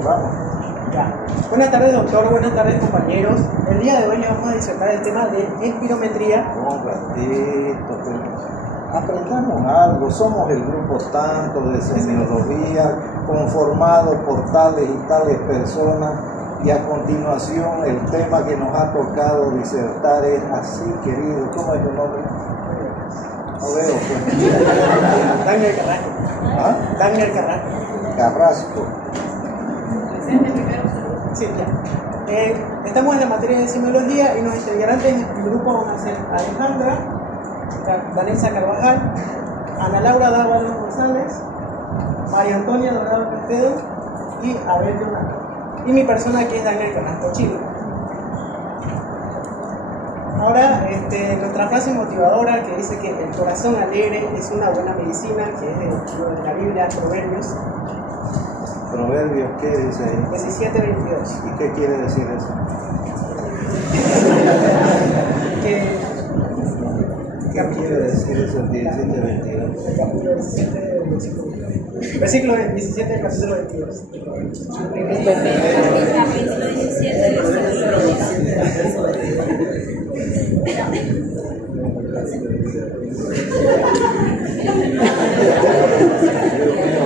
pues vamos. Ya. Buenas tardes, doctor. Buenas tardes, compañeros. El día de hoy le vamos a disertar el tema de espirometría. Un ratito, pues. Aprendamos algo. Somos el grupo tanto de semiología, conformado por tales y tales personas. Y a continuación, el tema que nos ha tocado disertar es así, querido. ¿Cómo es tu nombre? No veo, pues. Daniel Carrasco. ¿Ah? Daniel Carrasco. Carrasco. Sí, ya. Estamos en la materia de semiología y nuestros integrantes en el grupo van a ser Alejandra, Vanessa Carvajal, Ana Laura Dávalos González, María Antonia Dorado Castedo y Abel Leonardo. Y mi persona que es Daniel Carrasco Chile. Ahora, nuestra frase motivadora que dice que el corazón alegre es una buena medicina, que es de la Biblia, Proverbios. ¿Proverbios qué dice ahí? 17:22. ¿Y qué quiere decir eso? ¿Qué quiere decir eso el 17:22? El capítulo 17 del versículo 17 del capítulo 22. El capítulo 17 del versículo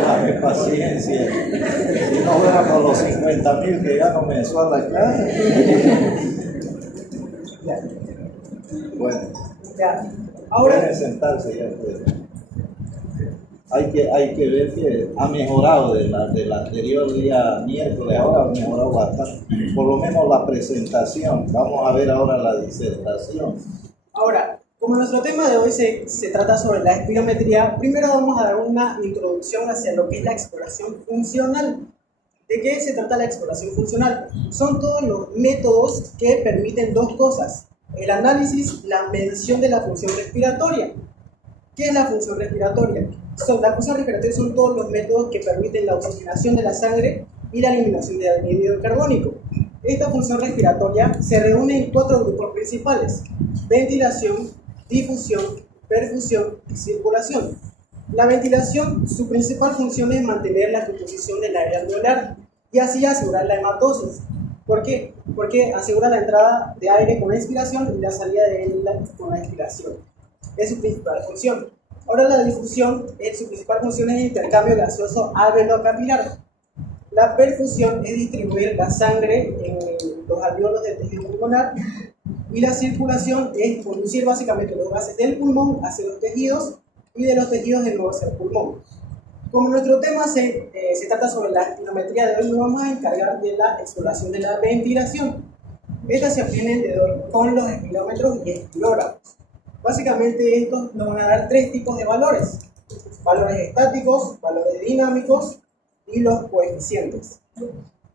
Dame paciencia. Si no fuera por los 50.000 que gano mensual acá. Bueno, Ya. Ahora, pueden sentarse ya. Pues. Hay que ver que ha mejorado del anterior día miércoles, ahora ha mejorado bastante. Por lo menos la presentación. Vamos a ver ahora la disertación. ahora, como nuestro tema de hoy se trata sobre la espirometría, primero vamos a dar una introducción hacia lo que es la exploración funcional. ¿De qué se trata la exploración funcional? Son todos los métodos que permiten dos cosas: el análisis, la medición de la función respiratoria. ¿Qué es la función respiratoria? La función respiratoria son todos los métodos que permiten la oxigenación de la sangre y la eliminación de anhídrido carbónico. Esta función respiratoria se reúne en 4 grupos principales: ventilación, difusión, perfusión y circulación. La ventilación, su principal función es mantener la composición del aire alveolar y así asegurar la hematosis. ¿Por qué? Porque asegura la entrada de aire con la inspiración y la salida de él con la expiración. Es su principal función. Ahora la difusión, su principal función es el intercambio gaseoso alveolo-capilar. La perfusión es distribuir la sangre en los alveolos del tejido pulmonar. Y la circulación es conducir básicamente los gases del pulmón hacia los tejidos y de los tejidos de nuevo hacia el pulmón. Como nuestro tema se trata sobre la espirometría de hoy, nos vamos a encargar de la exploración de la ventilación. Esta se obtiene con los espirómetros y espirógrafos. Básicamente estos nos van a dar 3 tipos de valores: valores estáticos, valores dinámicos y los coeficientes.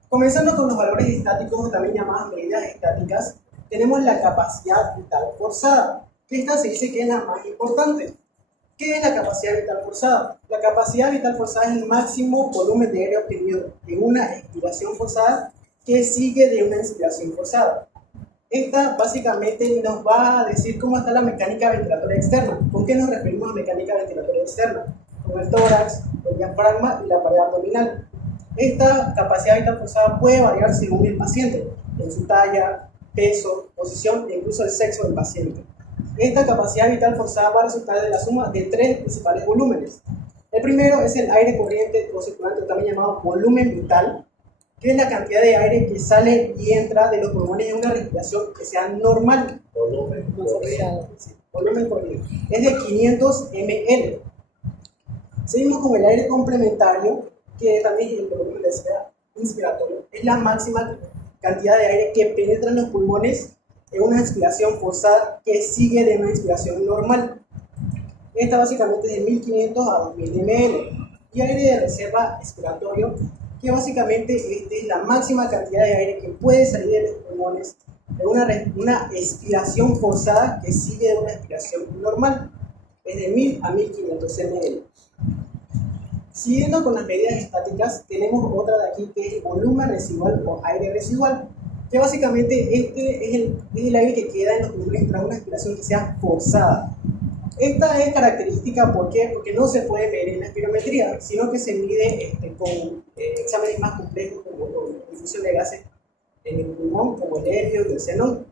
Comenzando con los valores estáticos, también llamadas medidas estáticas, tenemos la capacidad vital forzada, que esta se dice que es la más importante. ¿Qué es la capacidad vital forzada? La capacidad vital forzada es el máximo volumen de aire obtenido en una expiración forzada que sigue de una inspiración forzada. Esta básicamente nos va a decir cómo está la mecánica ventilatoria externa. ¿Con qué nos referimos a mecánica ventilatoria externa? Con el tórax, el diafragma y la pared abdominal. Esta capacidad vital forzada puede variar según el paciente, en su talla, peso, posición e incluso el sexo del paciente. Esta capacidad vital forzada va a resultar de la suma de 3 principales volúmenes. El primero es el aire corriente o circulante, también llamado volumen vital, que es la cantidad de aire que sale y entra de los pulmones en una respiración que sea normal. Volumen corriente. Sí, volumen corriente. Es de 500 ml. Seguimos con el aire complementario, que también es el volumen de inspiratorio. Es la máxima cantidad de aire que penetra en los pulmones en una inspiración forzada que sigue de una inspiración normal. Esta básicamente es de 1500 a 2000 ml. Y aire de reserva expiratorio, que básicamente es la máxima cantidad de aire que puede salir de los pulmones en una expiración forzada que sigue de una expiración normal. Es de 1000 a 1500 ml. Siguiendo con las medidas estáticas, tenemos otra de aquí que es el volumen residual o aire residual, que básicamente es el aire que queda en los pulmones tras una expiración que sea forzada. Esta es característica, ¿por qué? Porque no se puede medir en la espirometría, sino que se mide con exámenes más complejos como con difusión de gases en el pulmón, como el helio y el xenón.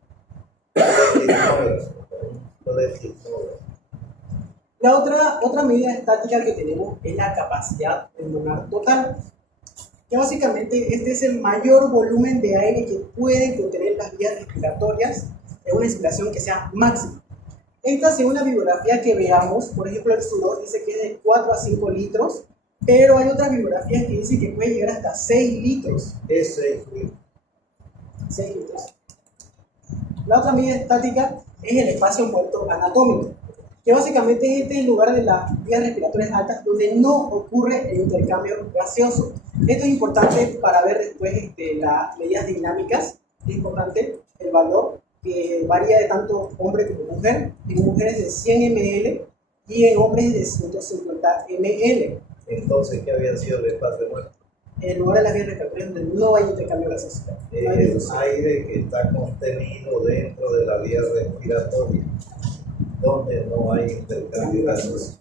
La otra medida estática que tenemos es la capacidad pulmonar total, que básicamente este es el mayor volumen de aire que pueden contener las vías respiratorias en una inspiración que sea máxima. Esta, según la bibliografía que veamos, por ejemplo el sudor dice que es de 4 a 5 litros, pero hay otras bibliografías que dicen que puede llegar hasta 6 litros. Es 6 litros. 6 litros. La otra medida estática es el espacio muerto anatómico, que básicamente es el lugar de las vías respiratorias altas donde no ocurre el intercambio gaseoso. Esto es importante para ver después las medidas dinámicas. Es importante el valor que varía de tanto hombre como mujer. En mujeres de 100 ml y en hombres de 150 ml. Entonces, ¿qué había sido el espacio muerto? El lugar de las vías respiratorias donde no hay intercambio gaseoso. No hay El difusión. aire que está contenido dentro de la vía respiratoria, donde no hay intercambio gaseoso.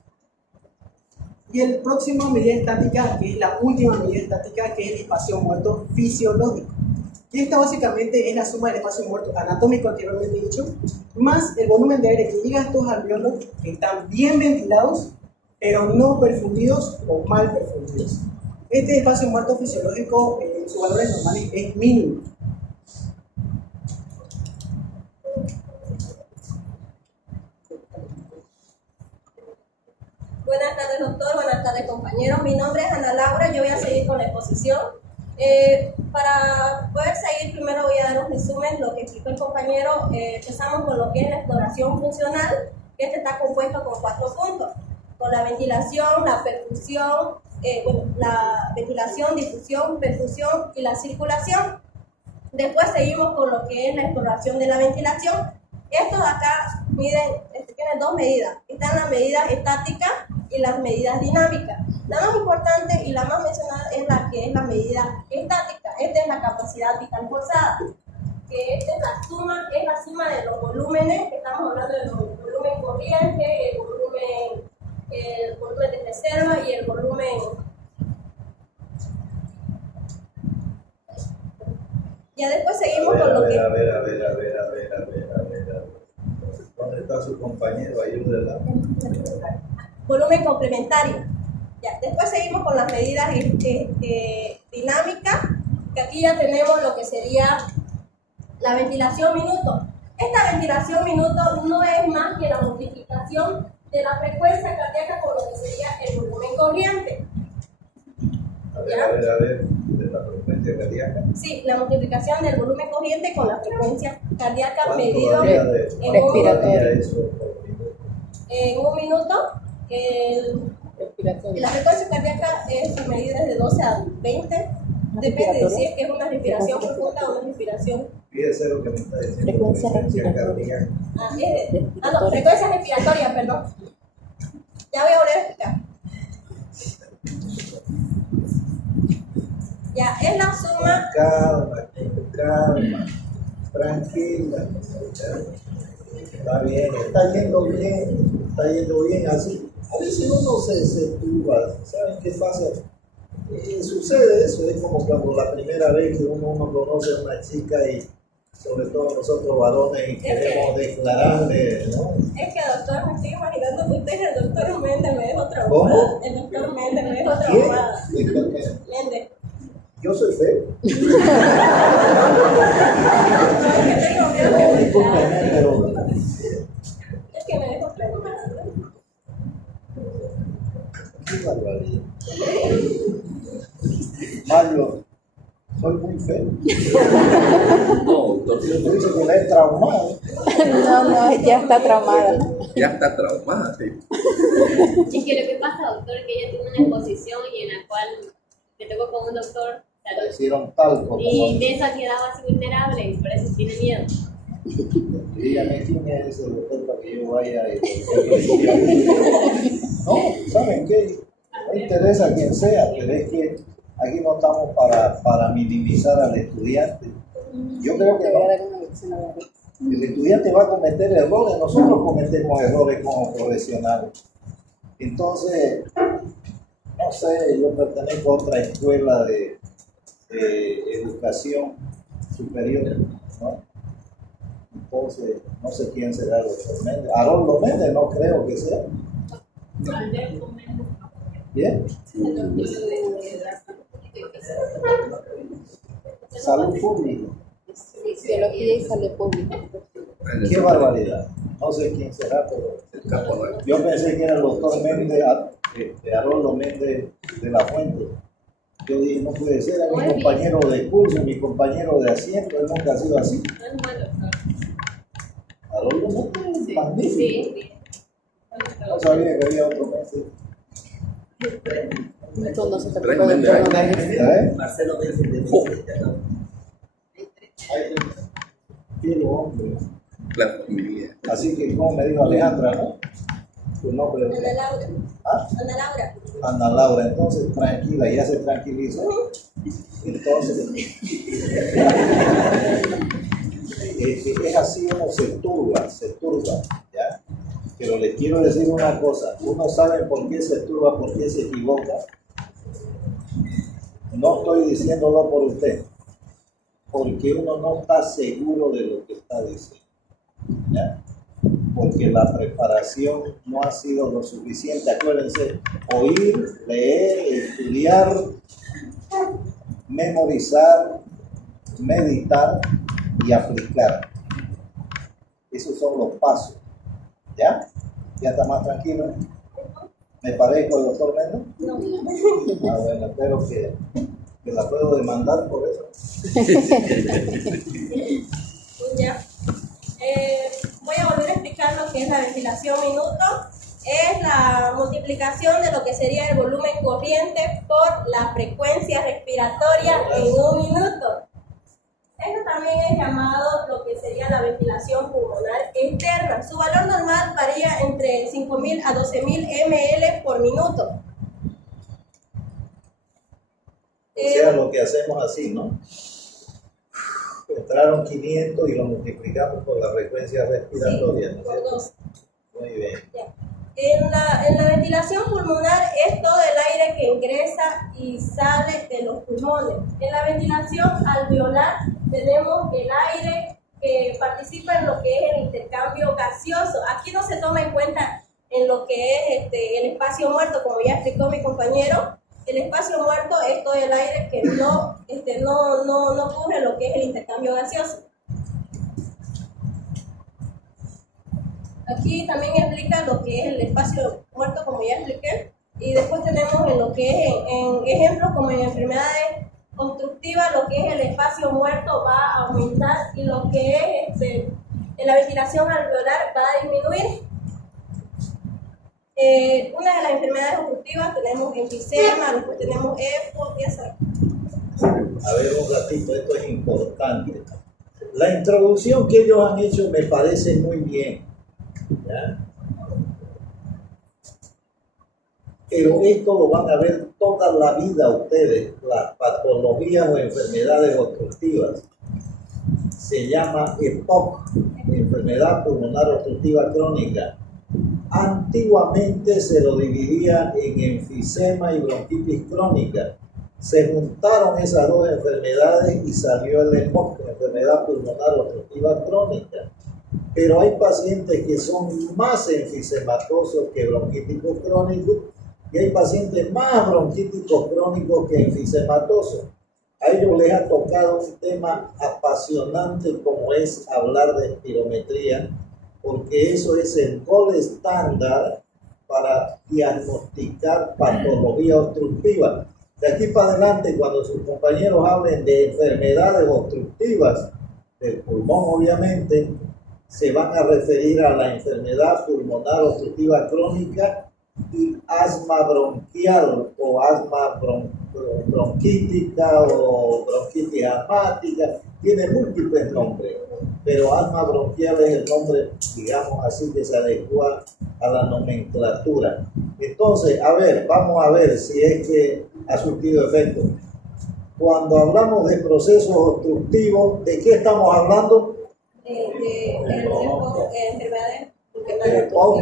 Y el próximo medida estática, que es la última medida estática, que es el espacio muerto fisiológico. Y esta básicamente es la suma del espacio muerto anatómico anteriormente dicho, más el volumen de aire que llega a estos alveolos que están bien ventilados, pero no perfundidos o mal perfundidos. Este espacio muerto fisiológico en sus valores normales es mínimo. Buenas tardes, doctor. Buenas tardes, compañeros. Mi nombre es Ana Laura. Yo voy a seguir con la exposición. Para poder seguir, primero voy a dar un resumen de lo que explicó el compañero. Empezamos con lo que es la exploración funcional, que está compuesto con 4 puntos. Con la ventilación, la perfusión, la ventilación, difusión, perfusión y la circulación. Después seguimos con lo que es la exploración de la ventilación. Estos acá tienen 2 medidas. Están las medidas estáticas y las medidas dinámicas. La más importante y la más mencionada es la que es la medida estática. Esta es la capacidad vital forzada, que esta es la suma de los volúmenes, que estamos hablando del volumen corriente, el volumen de reserva y el volumen. Ya después seguimos con lo que. A ver. ¿Dónde está su compañero? Ayúdela. Volumen complementario. Ya, después seguimos con las medidas dinámicas, que aquí ya tenemos lo que sería la ventilación minuto. Esta ventilación minuto no es más que la multiplicación de la frecuencia cardíaca por lo que sería el volumen corriente. A ver, de la frecuencia cardíaca. Sí, la multiplicación del volumen corriente con la frecuencia cardíaca medido daría en un minuto. La frecuencia cardíaca es medida de 12 a 20. Depende de si es que es una respiración profunda o una respiración. Fíjese lo que me está diciendo. Frecuencia cardíaca. No, frecuencia respiratoria, perdón. Ya voy a volver a explicar. Ya, es la suma. Calma, tranquila. Está bien, está yendo bien así. A veces uno se turba, ¿saben qué pasa? Sucede eso, es como cuando la primera vez que uno conoce a una chica y sobre todo nosotros varones y queremos declararle, ¿no? Es que, doctor, me estoy imaginando que usted es el doctor Méndez, me dejó traumada. ¿Cómo? El doctor Méndez me dejó traumada. Méndez. Yo soy feo. No, es que tengo miedo de Discúlpeme, pero es que me dejó traumada. qué barbaridad. Mario, soy muy feo. No, doctor. Tú dices que la he traumado. No, ya está traumada. Ya está traumada, sí. Es que lo que pasa, doctor, es que ella tuvo una exposición y en la cual me tocó con un doctor Le hicieron talco. y de esa quedaba así vulnerable y por eso tiene miedo. Dígame quién es ese doctor para que yo vaya No, ¿saben qué? No interesa quién sea, pero es que aquí no estamos para minimizar al estudiante. Yo creo que no. El estudiante va a cometer errores, nosotros cometemos errores como profesionales. Entonces, no sé, yo pertenezco a otra escuela de educación superior, ¿no? Entonces, no sé quién será el doctor Méndez. Haroldo Méndez, no creo que sea. ¿Bien? Salud pública. Fisiología y salud pública. Qué barbaridad. No sé quién será, pero yo pensé que era el doctor Méndez, Haroldo Méndez de la Fuente. Yo dije, no puede ser, era mi compañero de curso, mi compañero de asiento, él nunca ha sido así. Haroldo Méndez, magnífico. Sí. No sabía que había otro Méndez. Entonces, Tremendo, ¿Eh? Marcelo Méndez. Qué hombre. La familia. Así que, como me dijo Alejandra, ¿no? Tu nombre Ana Laura. ¿Ah? Ana Laura. Ana Laura, entonces tranquila, ya se tranquilizó. Entonces, es así, uno se turba, ¿ya? Pero les quiero decir una cosa, uno sabe por qué se turba, por qué se equivoca. No estoy diciéndolo por usted, porque uno no está seguro de lo que está diciendo, ¿ya? Porque la preparación no ha sido lo suficiente. Acuérdense, oír, leer, estudiar, memorizar, meditar y aplicar. Esos son los pasos. ¿Ya? ¿Ya está más tranquilo? ¿Me parezco al doctor Méndez? No. Ah, bueno, espero que la puedo demandar por eso. Ya. Voy a volver a explicar lo que es la ventilación minuto. Es la multiplicación de lo que sería el volumen corriente por la frecuencia respiratoria en un minuto. Esto también es llamado lo que sería la ventilación pulmonar externa. Su valor normal varía entre 5.000 a 12.000 ml por minuto. O sea, lo que hacemos así, ¿no? Entraron 500 y lo multiplicamos por la frecuencia respiratoria, ¿no es por cierto? 2. Muy bien. Ya. En la ventilación pulmonar es todo el aire que ingresa y sale de los pulmones. En la ventilación alveolar tenemos el aire que participa en lo que es el intercambio gaseoso. Aquí no se toma en cuenta en lo que es el espacio muerto, como ya explicó mi compañero. El espacio muerto es todo el aire que no cubre lo que es el intercambio gaseoso. Aquí también explica lo que es el espacio muerto, como ya expliqué, y después tenemos en lo que es en ejemplos como en enfermedades obstructivas, lo que es el espacio muerto va a aumentar y lo que es en la ventilación alveolar va a disminuir. Una de las enfermedades obstructivas tenemos enfisema, después tenemos EPO y eso. A ver un ratito, esto es importante. La introducción que ellos han hecho me parece muy bien, ¿ya? Pero esto lo van a ver toda la vida ustedes, las patologías o enfermedades obstructivas. Se llama EPOC, enfermedad pulmonar obstructiva crónica. Antiguamente se lo dividía en enfisema y bronquitis crónica. Se juntaron esas dos enfermedades y salió el EPOC, enfermedad pulmonar obstructiva crónica. Pero hay pacientes que son más enfisematosos que bronquíticos crónicos y hay pacientes más bronquíticos crónicos que enfisematosos. A ellos les ha tocado un tema apasionante como es hablar de espirometría, porque eso es el gol estándar para diagnosticar patología obstructiva. De aquí para adelante, cuando sus compañeros hablen de enfermedades obstructivas del pulmón, obviamente, se van a referir a la enfermedad pulmonar obstructiva crónica y asma bronquial o asma bronquítica o bronquitis asmática. Tiene múltiples nombres, pero asma bronquial es el nombre, digamos así, que se adecua a la nomenclatura. Entonces, a ver, vamos a ver si es que ha surtido efecto. Cuando hablamos de procesos obstructivos, ¿de qué estamos hablando? enfermedades El EPOC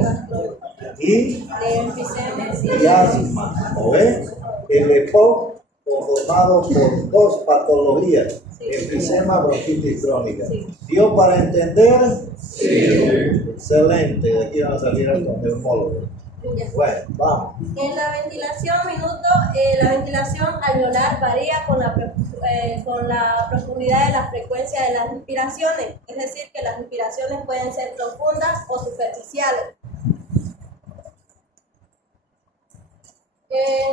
y enfisema y asma. ¿O ves? El EPOC conformado por dos patologías, enfisema, bronquitis crónica. ¿Dio para entender? Sí. Excelente. De aquí van a salir los neumólogos. Bueno, vamos. En la ventilación la ventilación alveolar varía con la profundidad de la frecuencia de las respiraciones, es decir, que las respiraciones pueden ser profundas o superficiales.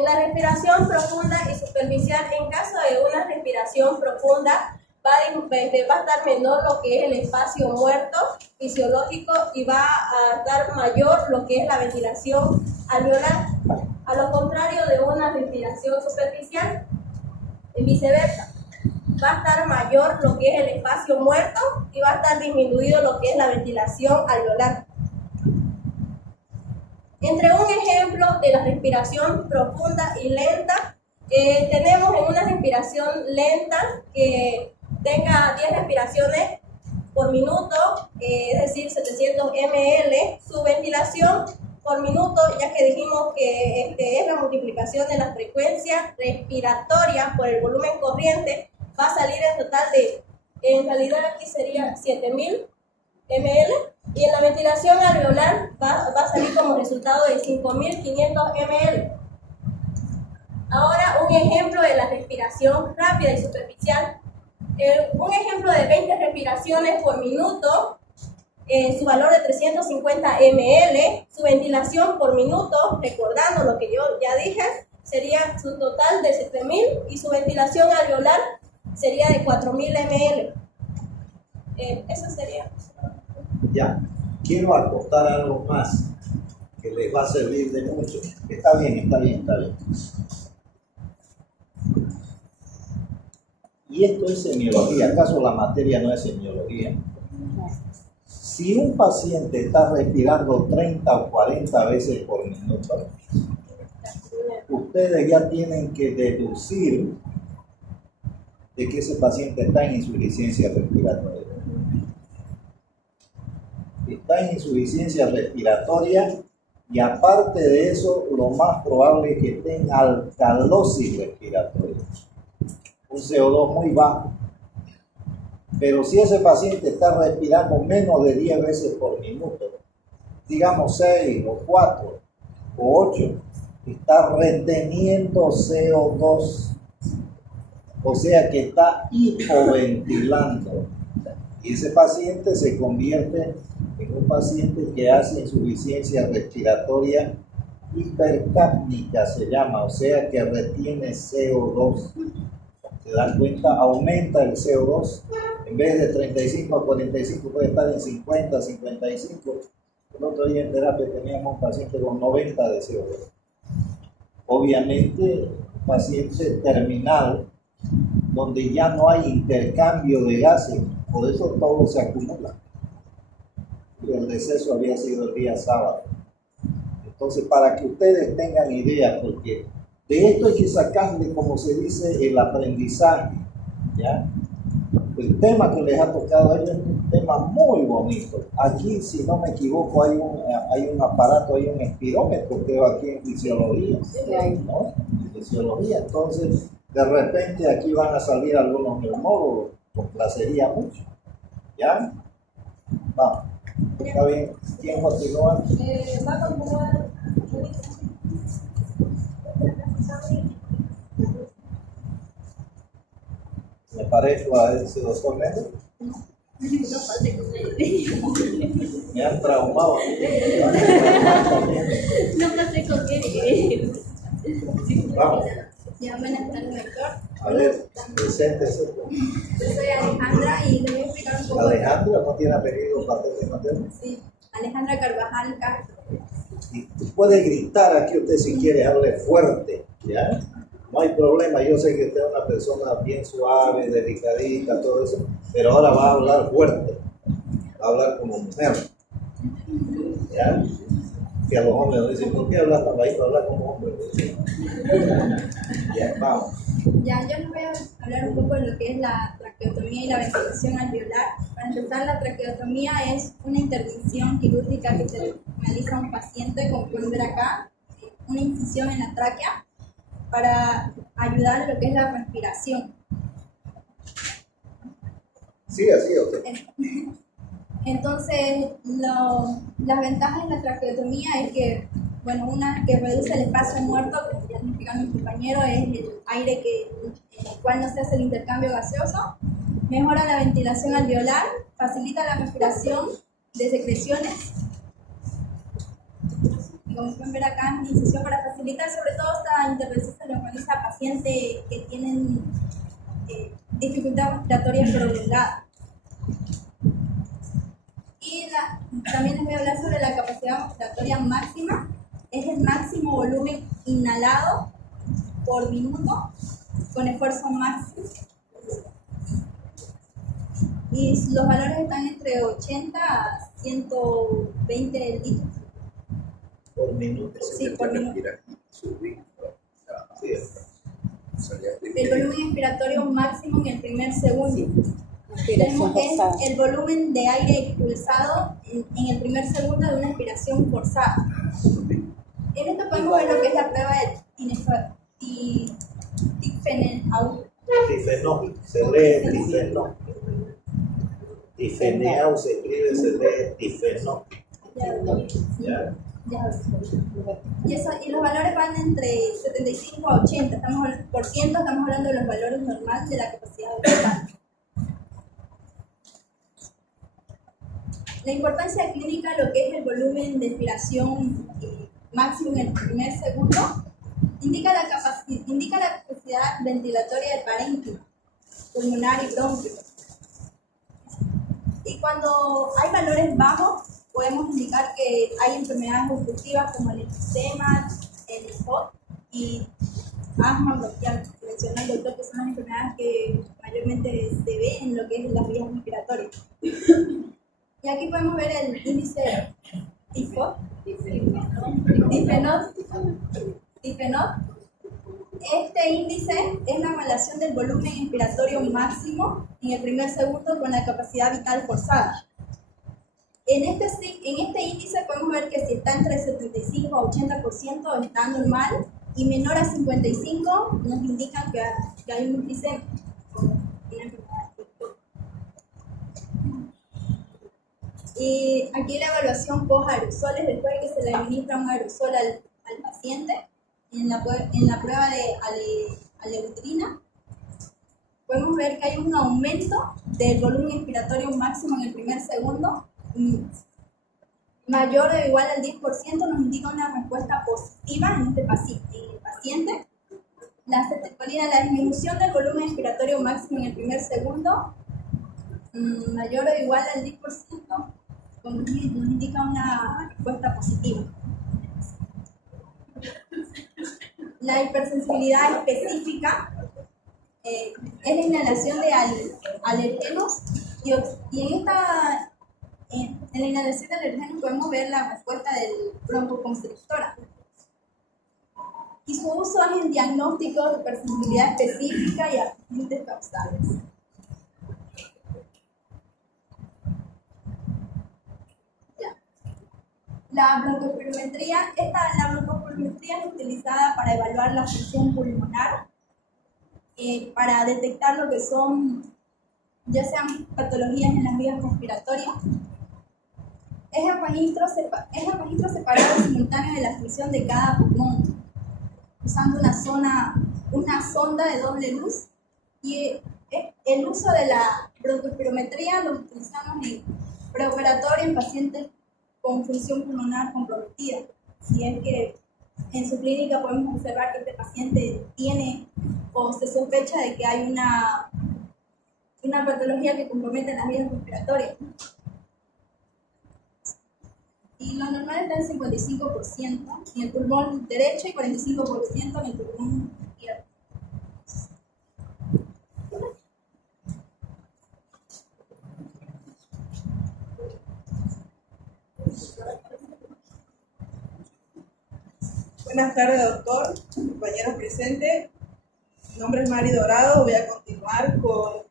La respiración profunda y superficial, en caso de una respiración profunda, va a estar menor lo que es el espacio muerto fisiológico y va a estar mayor lo que es la ventilación alveolar. A lo contrario de una respiración superficial, en viceversa, va a estar mayor lo que es el espacio muerto y va a estar disminuido lo que es la ventilación alveolar. Entre un ejemplo de la respiración profunda y lenta, tenemos en una respiración lenta que tenga 10 respiraciones por minuto, es decir, 700 ml, su ventilación por minuto, ya que dijimos que es la multiplicación de la frecuencia respiratoria por el volumen corriente, va a salir en total en realidad aquí sería 7000 ml, y en la ventilación alveolar va a salir como resultado de 5500 ml. Ahora un ejemplo de la respiración rápida y superficial. Un ejemplo de 20 respiraciones por minuto, su valor de 350 ml, su ventilación por minuto, recordando lo que yo ya dije, sería su total de 7000 y su ventilación alveolar sería de 4000 ml. Eso sería. Ya, quiero aportar algo más que les va a servir de mucho. Está bien, está bien, está bien. Y esto es semiología. ¿Acaso la materia no es semiología? Si un paciente está respirando 30 o 40 veces por minuto, ustedes ya tienen que deducir de que ese paciente está en insuficiencia respiratoria. Está en insuficiencia respiratoria y aparte de eso, lo más probable es que esté en alcalosis respiratoria. Un CO2 muy bajo. Pero si ese paciente está respirando menos de 10 veces por minuto, digamos 6 o 4 o 8, está reteniendo CO2, o sea que está hipoventilando. Y ese paciente se convierte en un paciente que hace insuficiencia respiratoria hipercápnica, se llama, o sea que retiene CO2. ¿Se dan cuenta? Aumenta el CO2. En vez de 35 a 45 puede estar en 50, 55. El otro día en terapia teníamos un paciente con 90 de CO2. Obviamente, un paciente terminal, donde ya no hay intercambio de gases, por eso todo se acumula. Y el deceso había sido el día sábado. Entonces, para que ustedes tengan idea, porque de esto hay que sacarle, como se dice, el aprendizaje, ¿ya? El tema que les ha tocado a ellos es un tema muy bonito. Aquí, si no me equivoco, hay un aparato, hay un espirómetro, creo, aquí en fisiología, ¿no? En fisiología. Entonces, de repente aquí van a salir algunos neumólogos, complacería mucho, ¿ya? Vamos. ¿Está bien? ¿Quién continúa? Va a continuar. ¿Me parezco a ese doctor Méndez? Me han traumado. No pasé con él. Vamos. Ya, buenas tardes, doctor. A ver, preséntese. Yo soy Alejandra y le voy a explicar un poco. Alejandra, ¿no tiene apellido materno? Sí, Alejandra Carvajal Castro. Y puede gritar aquí usted si quiere, hable fuerte, ¿ya? No hay problema, yo sé que usted es una persona bien suave, delicadita, todo eso, pero ahora va a hablar fuerte, va a hablar como mujer, ¿ya? Que a los hombres nos dicen, ¿por qué hablas tan bajito? Habla como hombre. Ya, vamos. Ya, yo les voy a hablar un poco de lo que es la traqueotomía y la ventilación alveolar. Para empezar, la traqueotomía es una intervención quirúrgica que se realiza a un paciente, como pueden ver acá, una incisión en la tráquea para ayudar a lo que es la respiración. Sí, así, ok. Entonces, las ventajas de la traqueotomía es que, bueno, una que reduce el espacio muerto, que ya me explicó mi compañero, es el aire en el cual no se hace el intercambio gaseoso, mejora la ventilación alveolar, facilita la respiración de secreciones, y como pueden ver acá, es una incisión para facilitar, sobre todo esta intervención se lo realiza a pacientes que tienen dificultad respiratoria prolongada. Y también les voy a hablar sobre la capacidad respiratoria máxima. Es el máximo volumen inhalado por minuto con esfuerzo máximo. Y los valores están entre 80 a 120 litros. Por minuto. Sí, por minuto. Sí. El volumen expiratorio máximo en el primer segundo. Respiración forzada. Es el volumen de aire expulsado en el primer segundo de una expiración forzada. En esto podemos ver lo que es la prueba de Tiefenau. Tifenol, se lee tifenol. Tifeneau se escribe, se lee tifenol. ¿Ya? Y los valores van entre 75 a 80, estamos hablando de los valores normales de la capacidad total. La importancia clínica, lo que es el volumen de expiración máximo en el primer segundo, indica la capacidad ventilatoria del parénquima, pulmonar y bronquio. Y cuando hay valores bajos, podemos indicar que hay enfermedades obstructivas como el enfisema, el EPOC y asma bronquial. Menciona el doctor que son las enfermedades que mayormente se ven en lo que es las vías respiratorias. Y aquí podemos ver el índice TIFO, Tifenol. Este índice es la relación del volumen expiratorio máximo en el primer segundo con la capacidad vital forzada. En este índice podemos ver que si está entre 75 a 80% está normal y menor a 55 nos indican que hay un enfisema. Y aquí la evaluación post-aerosoles, después de que se le administra un aerosol al paciente, en la prueba de aleudrina, podemos ver que hay un aumento del volumen expiratorio máximo en el primer segundo, mayor o igual al 10%, nos indica una respuesta positiva en el paciente. La disminución del volumen expiratorio máximo en el primer segundo, mayor o igual al 10%, nos indica una respuesta positiva. La hipersensibilidad específica es la inhalación de alergenos y en la inhalación de alergenos podemos ver la respuesta del broncoconstrictora. Y su uso es en diagnósticos de hipersensibilidad específica y agentes causales. La broncoespirometría es utilizada para evaluar la función pulmonar, para detectar lo que son, ya sean patologías en las vías respiratorias. Es el registro separado y simultáneo de la función de cada pulmón, usando una sonda de doble luz. Y el uso de la broncoespirometría lo utilizamos en preoperatorio en pacientes con función pulmonar comprometida. Si es que en su clínica podemos observar que este paciente tiene o se sospecha de que hay una patología que compromete las vías respiratorias. Y lo normal está en 55% en el pulmón derecho y 45% en el pulmón izquierdo. Buenas tardes, doctor, compañeros presentes. nombre es Mari Dorado, voy a continuar con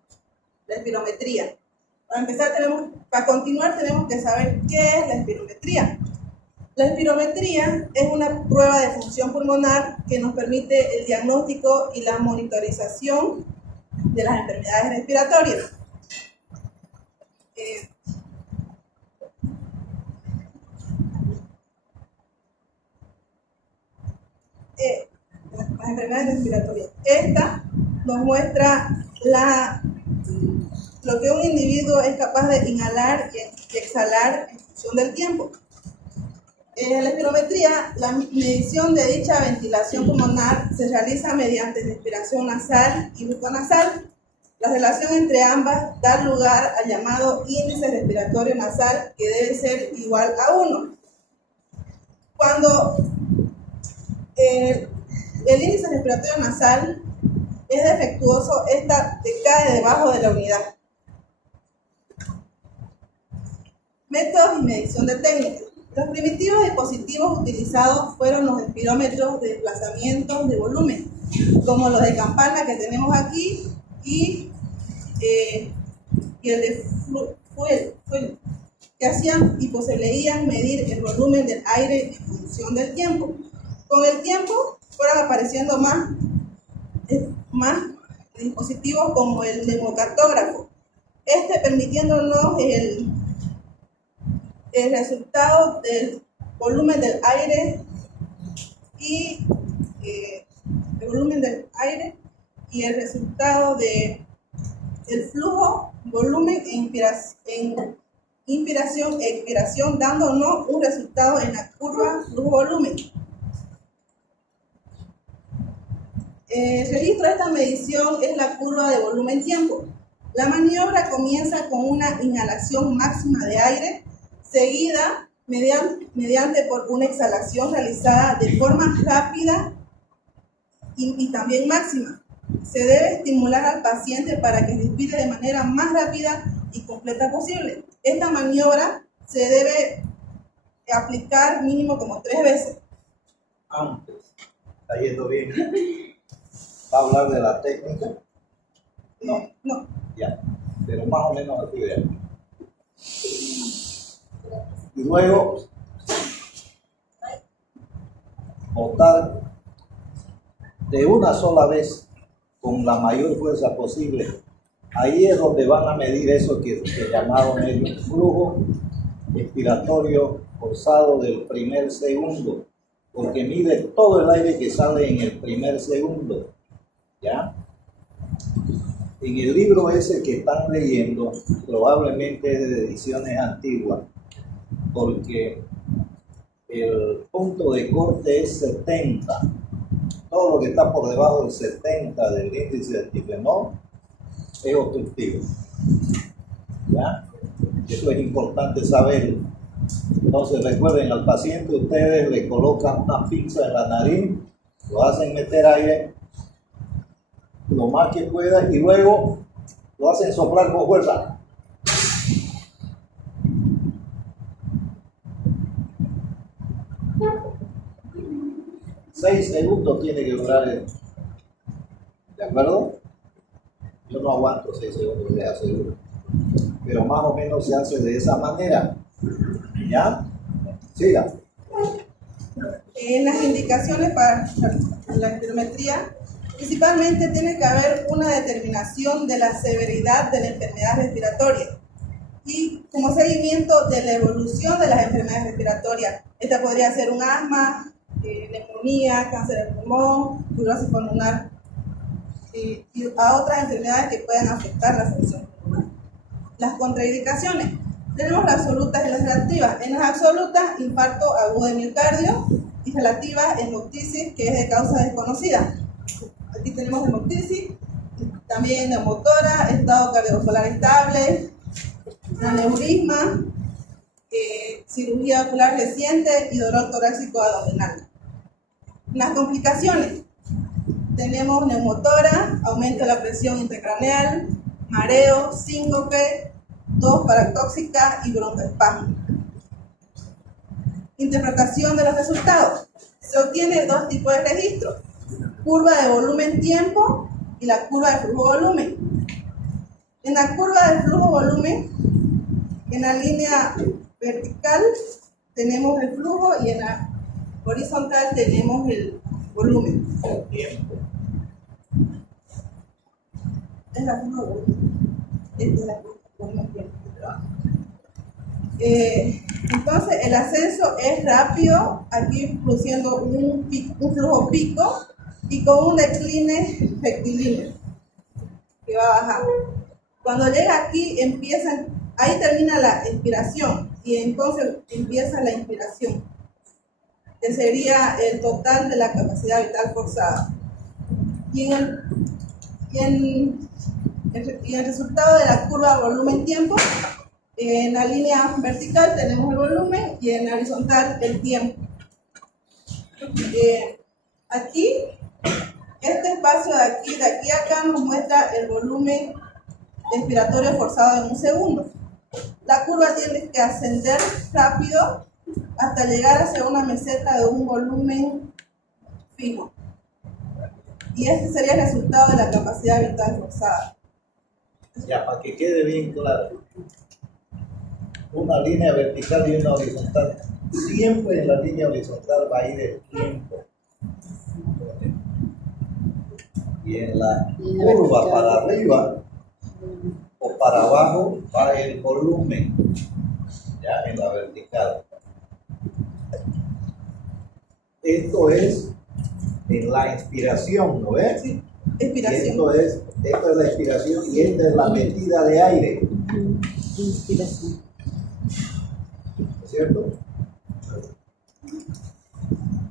la espirometría. Para continuar tenemos que saber qué es la espirometría. La espirometría es una prueba de función pulmonar que nos permite el diagnóstico y la monitorización de las enfermedades respiratorias. Las enfermedades respiratorias. Esta nos muestra lo que un individuo es capaz de inhalar y exhalar en función del tiempo. En la espirometría, la medición de dicha ventilación pulmonar se realiza mediante respiración nasal y buconasal. La relación entre ambas da lugar al llamado índice respiratorio nasal, que debe ser igual a 1. Cuando el índice respiratorio nasal es defectuoso, esta decae debajo de la unidad. Métodos y medición de técnicas. Los primitivos dispositivos utilizados fueron los espirómetros de desplazamiento de volumen, como los de campana que tenemos aquí y el de fuel, que hacían y poseleían medir el volumen del aire en función del tiempo. Con el tiempo fueron apareciendo más dispositivos como el neumocartógrafo, permitiéndonos el resultado del volumen del aire y el resultado del flujo, volumen e inspiración e expiración, dándonos un resultado en la curva flujo-volumen. El registro de esta medición es la curva de volumen-tiempo. La maniobra comienza con una inhalación máxima de aire, seguida mediante por una exhalación realizada de forma rápida y también máxima. Se debe estimular al paciente para que respire de manera más rápida y completa posible. Esta maniobra se debe aplicar mínimo como 3 veces. Antes, está yendo bien. ¿Va a hablar de la técnica? No. Ya, pero más o menos así de ahí. Y luego, botar de una sola vez con la mayor fuerza posible. Ahí es donde van a medir eso que llamaron el flujo expiratorio forzado del primer segundo, porque mide todo el aire que sale en el primer segundo. ¿Ya? En el libro ese que están leyendo, probablemente es de ediciones antiguas, porque el punto de corte es 70. Todo lo que está por debajo del 70 del índice de antifenol es obstructivo. ¿Ya? Eso es importante saberlo. Entonces recuerden, al paciente ustedes le colocan una pinza en la nariz, lo hacen meter aire lo más que pueda y luego lo hacen soplar con fuerza. Seis segundos tiene que durar ¿de acuerdo? Yo no aguanto 6 segundos, les aseguro. Pero más o menos se hace de esa manera. ¿Ya? Siga. En las indicaciones para la espirometría, principalmente tiene que haber una determinación de la severidad de la enfermedad respiratoria y como seguimiento de la evolución de las enfermedades respiratorias. Esta podría ser un asma, neumonía, cáncer de pulmón, fibrosis pulmonar y a otras enfermedades que puedan afectar la función pulmonar. Las contraindicaciones. Tenemos las absolutas y las relativas. En las absolutas, infarto agudo de miocardio, y relativas, hemoptisis, que es de causa desconocida. Aquí tenemos hemoptisis, también neumotora, estado cardiovascular estable, aneurisma, cirugía ocular reciente y dolor torácico abdominal. Las complicaciones. Tenemos neumotora, aumento de la presión intracraneal, mareo, síncope, tos paratóxica y broncoespasmo. Interpretación de los resultados. Se obtiene 2 tipos de registros: curva de volumen-tiempo y la curva de flujo-volumen. En la curva de flujo-volumen, en la línea vertical tenemos el flujo y en la horizontal tenemos el volumen. Es la curva de volumen. Esta es la curva de volumen. Entonces el ascenso es rápido, aquí produciendo un flujo pico y con un decline rectilíneo que va a bajar. Cuando llega aquí ahí termina la expiración y entonces empieza la inspiración, que sería el total de la capacidad vital forzada. Y en el resultado de la curva volumen-tiempo, en la línea vertical tenemos el volumen y en la horizontal el tiempo. Aquí, este espacio de aquí a acá nos muestra el volumen expiratorio forzado en un segundo. La curva tiene que ascender rápido hasta llegar hacia una meseta de un volumen fijo. Y este sería el resultado de la capacidad vital forzada. Ya, para que quede bien claro. Una línea vertical y una horizontal. Siempre en la línea horizontal va a ir el tiempo. Y en la curva para arriba o para abajo va el volumen. Ya, en la vertical. Esto es en la inspiración, ¿no ves? Sí, expiración. Esto es la inspiración y esta es la metida de aire. Inspiración. ¿Cierto?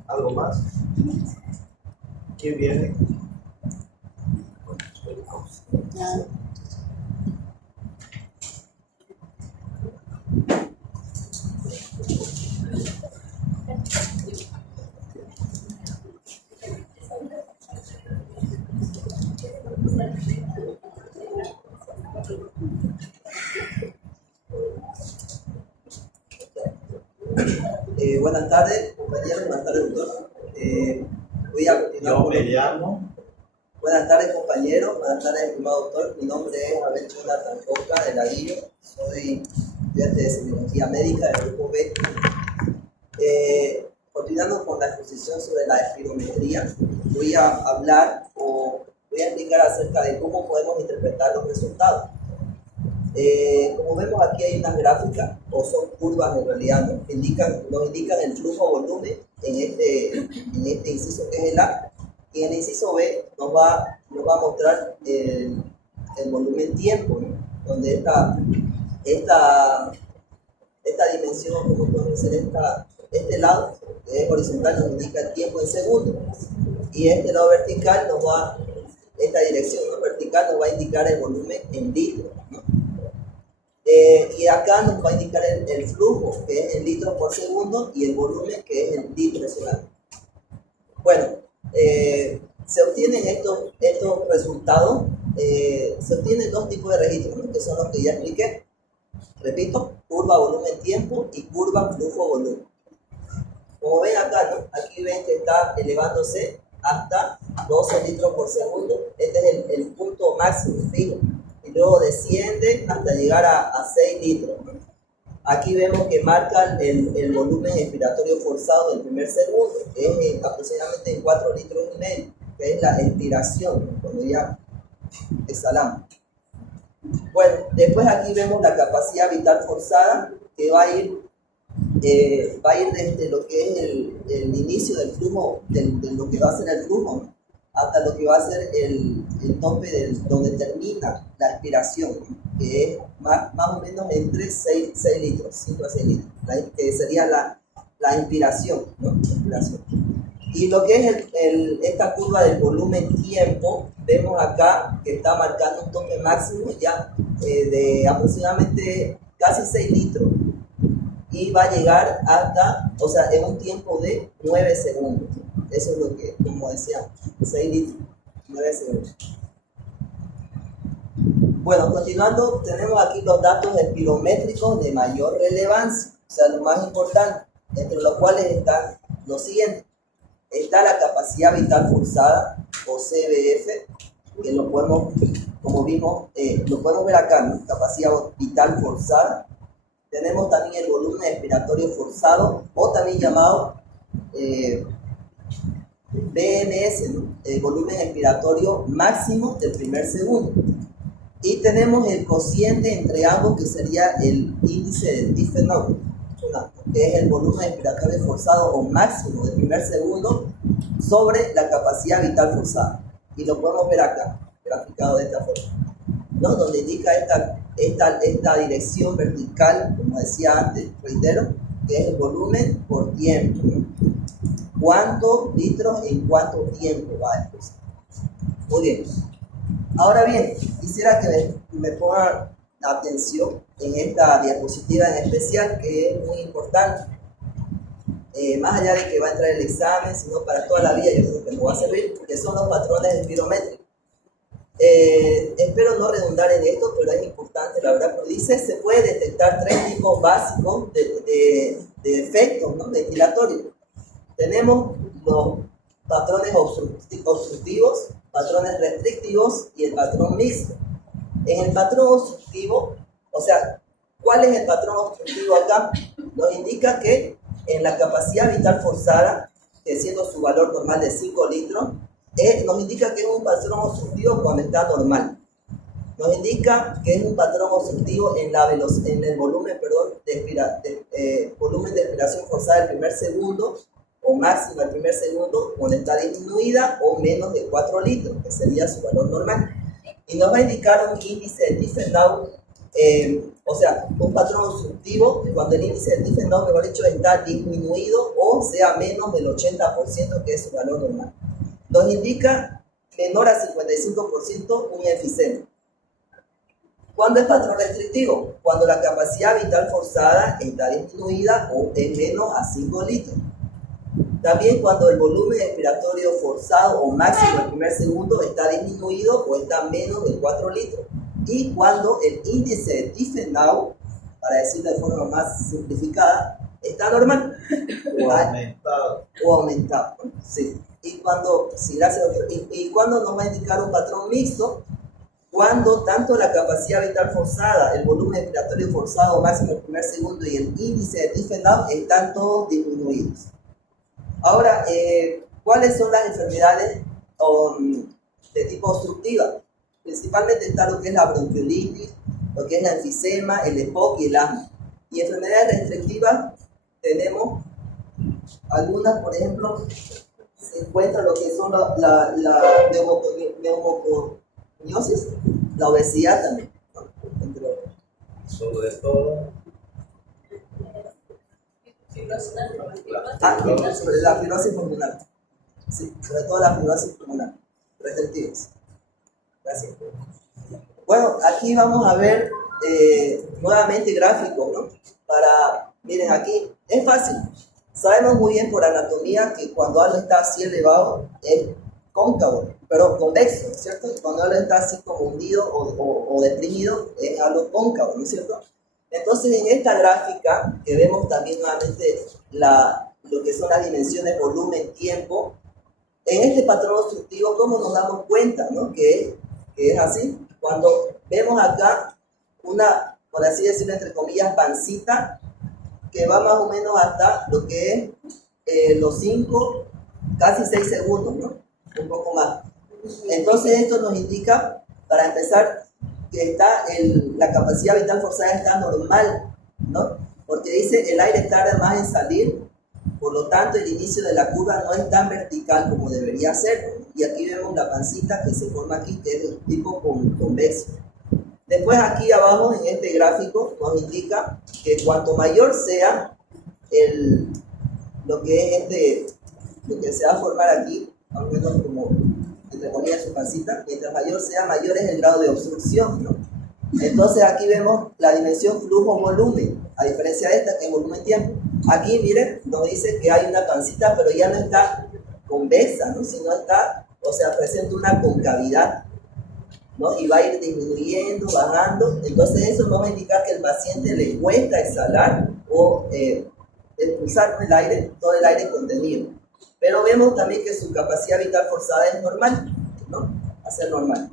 ¿Algo más? ¿Quién viene? Ah. Buenas tardes, compañeros, buenas tardes, doctor. Voy a continuar. Yo me llamo. Buenas tardes, compañeros, buenas tardes, estimado doctor. Mi nombre es Abel Jonathan Coca de Ladillo. Soy estudiante de semiología médica del grupo B. Continuando con la exposición sobre la espirometría, voy a hablar o voy a explicar acerca de cómo podemos interpretar los resultados. Como vemos aquí hay unas gráficas, o son curvas en realidad, nos indican el flujo volumen en este inciso que es el A, y en el inciso B nos va a mostrar el volumen tiempo, ¿no? Donde esta dimensión, como podemos decir, este lado que es horizontal nos indica el tiempo en segundos, y este lado vertical esta dirección vertical nos va a indicar el volumen en litros, ¿no? Y acá nos va a indicar el flujo, que es en litros por segundo, y el volumen, que es en litros por segundo. Bueno, se obtienen estos resultados, se obtienen dos tipos de registros, ¿no? Que son los que ya expliqué. Repito, curva volumen-tiempo y curva flujo-volumen. Como ven acá, ¿no? Aquí ven que está elevándose hasta 12 litros por segundo. Este es el punto máximo fijo. Y luego desciende hasta llegar a 6 litros. Aquí vemos que marca el volumen expiratorio forzado del primer segundo, que es aproximadamente en 4 litros y medio, que es la expiración, ¿no? Cuando ya exhalamos. Bueno, después aquí vemos la capacidad vital forzada, que va a ir desde lo que es el inicio del flujo, de lo que va a ser el flujo, ¿no? Hasta lo que va a ser el tope donde termina la expiración, ¿no? Que es más o menos entre 6 litros, 5 a 6 litros, que sería la inspiración, ¿no? Inspiración. Y lo que es esta curva del volumen-tiempo, vemos acá que está marcando un tope máximo ya de aproximadamente casi 6 litros, y va a llegar hasta, o sea, en un tiempo de 9 segundos. Eso es lo que, como decíamos, 6 litros, 9 segundos. Bueno, continuando, tenemos aquí los datos espirométricos de mayor relevancia, o sea, lo más importante, entre los cuales están los siguientes. Está la capacidad vital forzada, o CVF, que lo podemos, como vimos, lo podemos ver acá, ¿no? Capacidad vital forzada. Tenemos también el volumen expiratorio forzado, o también llamado VMS, ¿no? El volumen expiratorio máximo del primer segundo. Y tenemos el cociente entre ambos, que sería el índice de Tiefenau, que es el volumen expiratorio forzado o máximo del primer segundo sobre la capacidad vital forzada. Y lo podemos ver acá, graficado de esta forma, ¿no? Donde indica esta dirección vertical, como decía antes, reitero, que es el volumen por tiempo, ¿no? ¿Cuántos litros en cuánto tiempo va a expulsar? Muy bien. Ahora bien, quisiera que me pongan atención en esta diapositiva en especial, que es muy importante. Más allá de que va a entrar el examen, sino para toda la vida, yo creo que nos va a servir, porque son los patrones espirométricos. Espero no redundar en esto, pero es importante, la verdad, porque dice, se puede detectar 3 tipos básicos de efectos, ¿no? Ventilatorios. Tenemos los patrones obstructivos, patrones restrictivos y el patrón mixto. En el patrón obstructivo, o sea, ¿cuál es el patrón obstructivo acá? Nos indica que en la capacidad vital forzada, que siendo su valor normal de 5 litros, nos indica que es un patrón obstructivo cuando está normal. Nos indica que es un patrón obstructivo en el volumen, volumen de expiración forzada del primer segundo, o máxima del primer segundo, cuando está disminuida o menos de 4 litros, que sería su valor normal. Y nos va a indicar un índice de Tiefenau, o sea, un patrón obstructivo cuando el índice de Tiefenau, mejor dicho, está disminuido o sea menos del 80%, que es su valor normal. Nos indica menor a 55% un enfisema. ¿Cuándo es patrón restrictivo? Cuando la capacidad vital forzada está disminuida o es menos a 5 litros. También cuando el volumen expiratorio forzado o máximo del primer segundo está disminuido o está menos de 4 litros. Y cuando el índice de Tiefenau, para decirlo de forma más simplificada, está normal o aumentado. Sí. Y cuando, sí, gracias, doctor. Y cuando nos va a indicar un patrón mixto, cuando tanto la capacidad vital forzada, el volumen expiratorio forzado máximo del primer segundo y el índice de Tiefenau están todos disminuidos. Ahora, ¿cuáles son las enfermedades de tipo obstructiva? Principalmente está lo que es la bronquiolitis, lo que es la enfisema, el EPOC y el asma. Y enfermedades restrictivas tenemos algunas, por ejemplo, se encuentra lo que son la neumoconiosis, la obesidad también, entre otros. Sobre todo. Sobre la fibrosis pulmonar. Sí, sobre todo la fibrosis pulmonar. Restrictivas. Gracias. Bueno, aquí vamos a ver nuevamente gráficos, ¿no? Miren aquí, es fácil. Sabemos muy bien por anatomía que cuando algo está así elevado es cóncavo, pero convexo, ¿cierto? Y cuando algo está así como hundido o deprimido es algo cóncavo, ¿no es cierto? Entonces, en esta gráfica, que vemos también nuevamente lo que son las dimensiones volumen, tiempo, en este patrón obstructivo, ¿cómo nos damos cuenta, ¿no? que es así? Cuando vemos acá una, por así decirlo, entre comillas, pancita, que va más o menos hasta lo que es los 5, casi 6 segundos, ¿no? Un poco más. Entonces, esto nos indica, para empezar, que la capacidad vital forzada está normal, ¿no? Porque dice el aire tarda más en salir, por lo tanto el inicio de la curva no es tan vertical como debería ser. Y aquí vemos la pancita que se forma aquí, que es de tipo convexo. Después aquí abajo en este gráfico nos indica que cuanto mayor sea lo que se va a formar aquí, más o menos como entre comillas su pancita, mientras mayor sea, mayor es el grado de obstrucción, ¿no? Entonces aquí vemos la dimensión flujo-volumen, a diferencia de esta que es volumen-tiempo. Aquí miren, nos dice que hay una pancita, pero ya no está convexa, ¿no? Sino está, o sea, presenta una concavidad, ¿no? Y va a ir disminuyendo, bajando. Entonces eso nos va a indicar que al paciente le cuesta exhalar o expulsar todo el aire contenido. Pero vemos también que su capacidad vital forzada es normal, ¿no? a ser normal.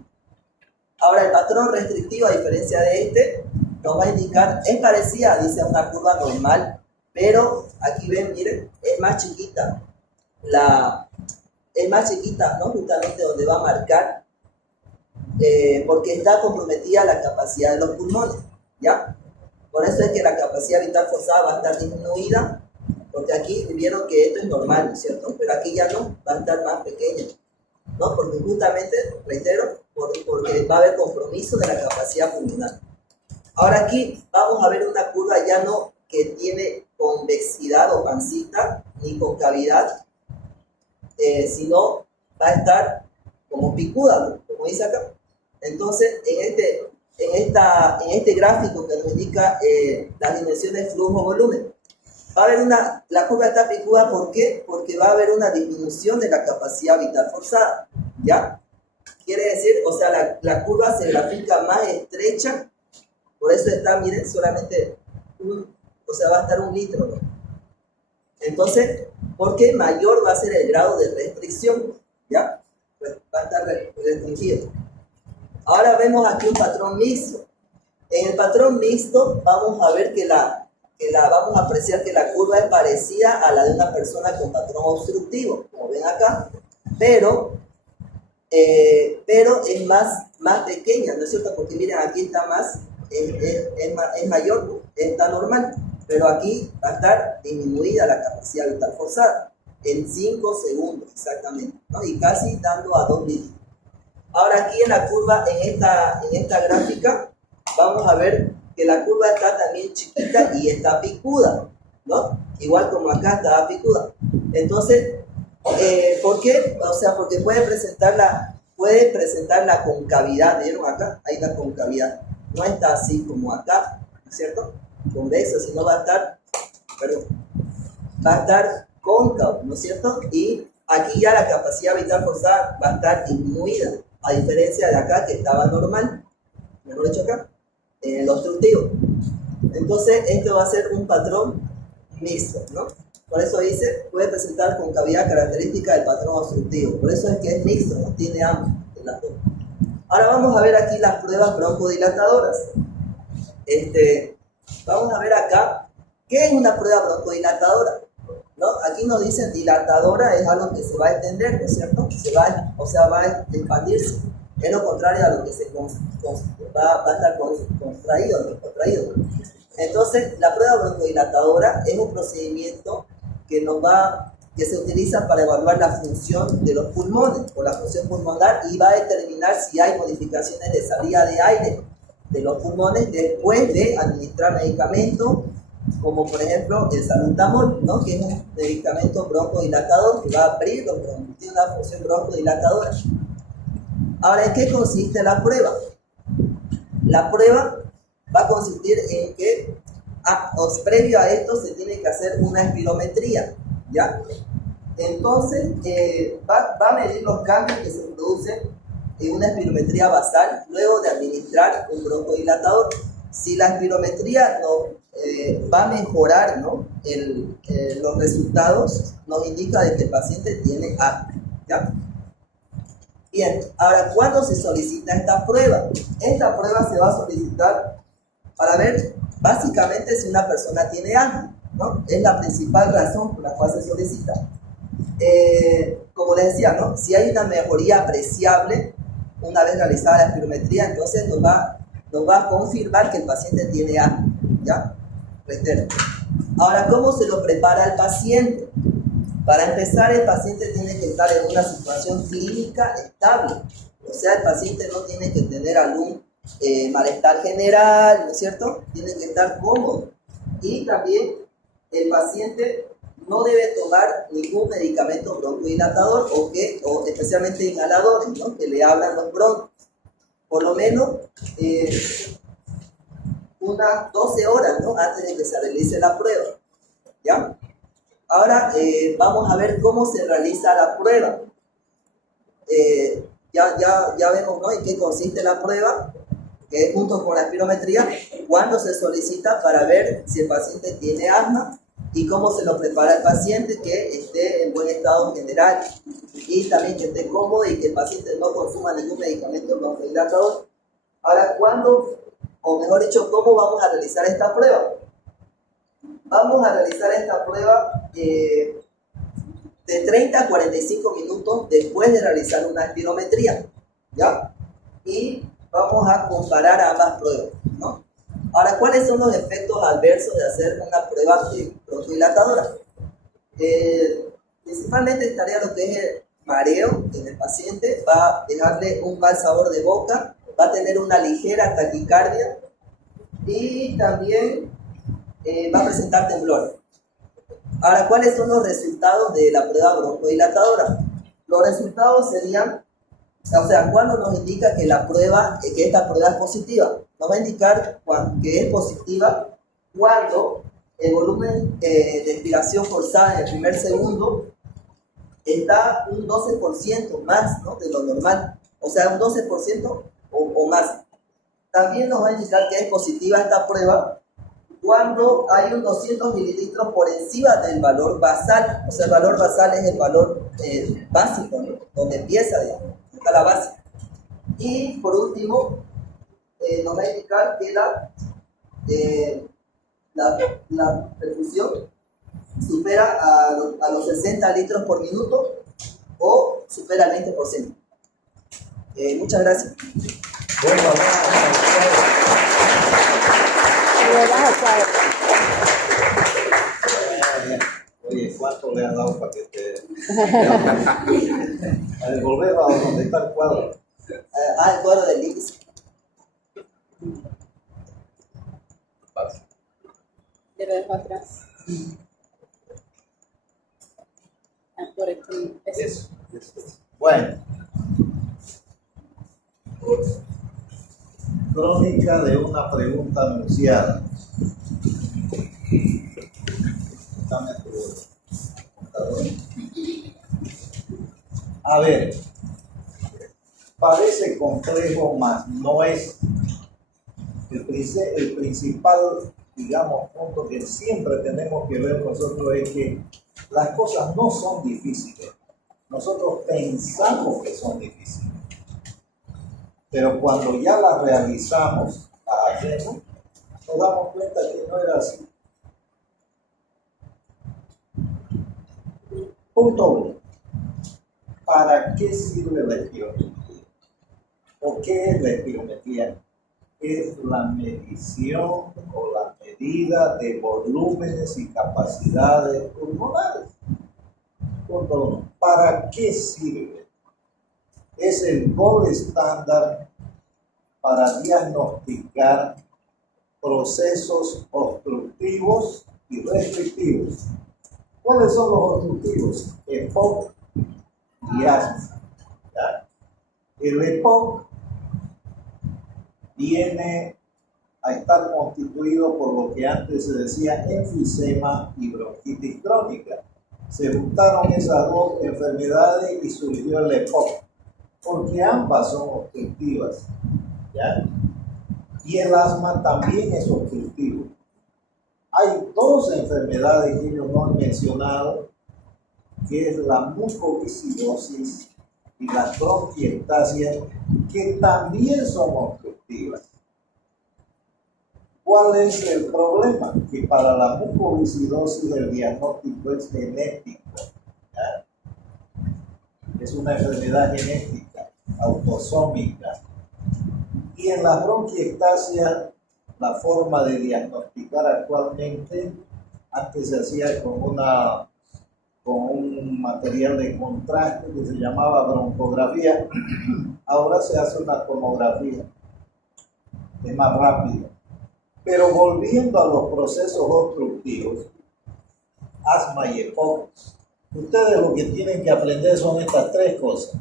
Ahora el patrón restrictivo, a diferencia de este, nos va a indicar, es parecida, dice, a una curva normal, pero aquí ven, miren, es más chiquita. Es más chiquita, ¿no? Justamente donde va a marcar, porque está comprometida la capacidad de los pulmones, ¿ya? Por eso es que la capacidad vital forzada va a estar disminuida, porque aquí vieron que esto es normal, ¿no es cierto? Pero aquí ya no, va a estar más pequeña, ¿no? Porque justamente, reitero, porque va a haber compromiso de la capacidad pulmonar. Ahora aquí vamos a ver una curva ya no que tiene convexidad o pancita, ni concavidad, sino va a estar como picuda, como dice acá. Entonces, en este gráfico que nos indica las dimensiones flujo-volumen, va a haber la curva está picuda, ¿por qué? Porque va a haber una disminución de la capacidad vital forzada, ¿ya? Quiere decir, o sea, la curva se grafica más estrecha, por eso está, miren, solamente va a estar 1 litro, ¿no? Entonces, porque mayor va a ser el grado de restricción, ¿ya? Pues va a estar restringido. Ahora vemos aquí un patrón mixto. En el patrón mixto vamos a ver vamos a apreciar que la curva es parecida a la de una persona con patrón obstructivo, como ven acá, pero es más pequeña, ¿no es cierto? Porque miren, aquí está es mayor, ¿no? Está normal, pero aquí va a estar disminuida la capacidad vital forzada en 5 segundos exactamente, ¿no? Y casi dando a 2 litros. Ahora aquí en la curva, en esta gráfica, vamos a ver que la curva está también chiquita y está picuda, ¿no? Igual como acá estaba picuda. Entonces, ¿por qué? O sea, porque puede presentar la concavidad, ¿vieron acá? Ahí la concavidad. No está así como acá, ¿no es cierto? Convexo, sino va a estar cóncavo, ¿no es cierto? Y aquí ya la capacidad vital forzada va a estar disminuida, a diferencia de acá que estaba normal, mejor dicho acá, en el obstructivo. Entonces, esto va a ser un patrón mixto, ¿no? Por eso dice, puede presentar concavidad característica del patrón obstructivo. Por eso es que es mixto, no tiene ambos de las dos. Ahora vamos a ver aquí las pruebas broncodilatadoras. Vamos a ver acá, ¿qué es una prueba broncodilatadora? ¿No? Aquí nos dicen dilatadora es algo que se va a extender, ¿no es cierto? Va a expandirse. Es lo contrario a lo que va a estar contraído. Entonces, la prueba broncodilatadora es un procedimiento que se utiliza para evaluar la función de los pulmones o la función pulmonar y va a determinar si hay modificaciones de salida de aire de los pulmones después de administrar medicamentos, como por ejemplo el salbutamol, ¿no? Que es un medicamento broncodilatador que va a abrir los bronquios, tiene una función broncodilatadora. Ahora, ¿en qué consiste la prueba? La prueba va a consistir en que, previo a esto, se tiene que hacer una espirometría, ¿ya? Entonces, va a medir los cambios que se producen en una espirometría basal luego de administrar un broncodilatador. Si la espirometría va a mejorar, ¿no? Los resultados, nos indica de que el paciente tiene asma, ¿ya? Bien, ahora, ¿cuándo se solicita esta prueba? Esta prueba se va a solicitar para ver básicamente si una persona tiene asma, ¿no? Es la principal razón por la cual se solicita. Como les decía, ¿no? Si hay una mejoría apreciable una vez realizada la espirometría, entonces nos va a confirmar que el paciente tiene asma, ¿ya? Reitero. Ahora, ¿cómo se lo prepara el paciente? Para empezar, el paciente tiene que estar en una situación clínica estable. O sea, el paciente no tiene que tener algún malestar general, ¿no es cierto? Tiene que estar cómodo. Y también el paciente no debe tomar ningún medicamento broncodilatador o especialmente inhaladores, ¿no? Que le abran los bronquios. Por lo menos unas 12 horas, ¿no? Antes de que se realice la prueba, ¿ya? Ahora vamos a ver cómo se realiza la prueba. Ya vemos, ¿no? En qué consiste la prueba, que es junto con la espirometría, cuándo se solicita para ver si el paciente tiene asma y cómo se lo prepara el paciente, que esté en buen estado general y también que esté cómodo y que el paciente no consuma ningún medicamento broncodilatador. Ahora, ¿cuándo, o mejor dicho, cómo vamos a realizar esta prueba? Vamos a realizar esta prueba de 30 a 45 minutos después de realizar una espirometría, ¿ya? Y vamos a comparar ambas pruebas, ¿no? Ahora, ¿cuáles son los efectos adversos de hacer una prueba broncodilatadora? Principalmente estaría lo que es el mareo en el paciente, va a dejarle un mal sabor de boca, va a tener una ligera taquicardia y también va a presentar temblor. Ahora, ¿cuáles son los resultados de la prueba broncodilatadora? Los resultados serían, o sea, ¿cuándo nos indica que esta prueba es positiva? Nos va a indicar que es positiva cuando el volumen de expiración forzada en el primer segundo está un 12% más, ¿no?, de lo normal, o sea, un 12% o más. También nos va a indicar que es positiva esta prueba cuando hay un 200 mililitros por encima del valor basal. O sea, el valor basal es el valor básico, ¿no?, donde empieza, digamos, está la base. Y por último, nos va a indicar que la perfusión supera a los 60 litros por minuto o supera el 20%. Muchas gracias. Bueno, oye, ¿cuánto le han dado para que te... A ver, volver a donde está el cuadro. El cuadro del índice. Yo lo dejo atrás. Por aquí. Eso. Bueno. Crónica de una pregunta anunciada. Dame tu computador. A ver, parece complejo, mas no es. El principal, digamos, punto que siempre tenemos que ver nosotros es que las cosas no son difíciles. Nosotros pensamos que son difíciles. Pero cuando ya las realizamos, las hacemos, nos damos cuenta que no era así. Punto 1. ¿Para qué sirve la espirometría? ¿O qué es la espirometría? Es la medición o la medida de volúmenes y capacidades pulmonares. Punto 1. ¿Para qué sirve? Es el gold estándar para diagnosticar procesos obstructivos y restrictivos. ¿Cuáles son los obstructivos? EPOC y asma. ¿Ya? El EPOC viene a estar constituido por lo que antes se decía enfisema y bronquitis crónica. Se juntaron esas dos enfermedades y surgió el EPOC, porque ambas son obstructivas, ¿ya? Y el asma también es obstructivo. Hay dos enfermedades que ellos no han mencionado, que es la mucoviscidosis y la bronquiectasia, que también son obstructivas. ¿Cuál es el problema? Que para la mucoviscidosis el diagnóstico es genético, ¿ya? Es una enfermedad genética, autosómica. Y en la bronquiectasia, la forma de diagnosticar actualmente, antes se hacía con un material de contraste que se llamaba broncografía, ahora se hace una tomografía, es más rápido. Pero volviendo a los procesos obstructivos, asma y EPOC, ustedes lo que tienen que aprender son estas tres cosas: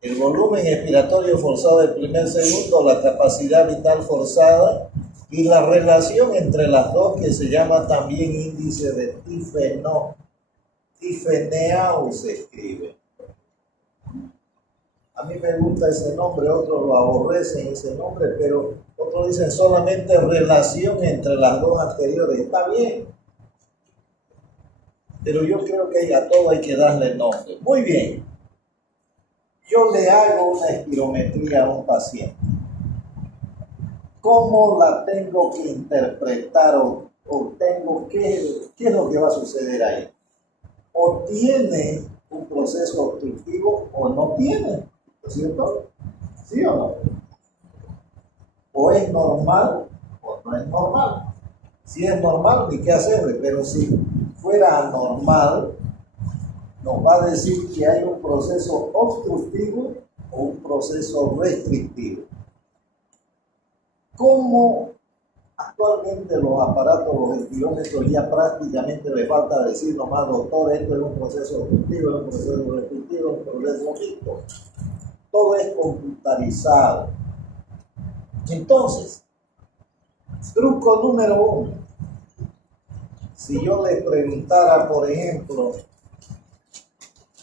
el volumen expiratorio forzado del primer segundo, la capacidad vital forzada y la relación entre las dos, que se llama también índice de Tifeneau se escribe. A mí me gusta ese nombre, otros lo aborrecen ese nombre, pero otros dicen solamente relación entre las dos anteriores. Está bien, pero yo creo que a todo hay que darle nombre. Muy bien, yo le hago una espirometría a un paciente. ¿Cómo la tengo que interpretar o tengo qué es lo que va a suceder ahí? O tiene un proceso obstructivo o no tiene, ¿no es cierto? ¿Sí o no? O es normal o no es normal. Si es normal, ni qué hacerle, pero si fuera anormal, nos va a decir que hay un proceso obstructivo o un proceso restrictivo. ¿Cómo actualmente los aparatos, los espirómetros, ya prácticamente le falta decir nomás, doctor, esto es un proceso obstructivo, es un proceso restrictivo, es un proceso mixto? Todo es computarizado. Entonces, truco número 1. Si yo le preguntara, por ejemplo,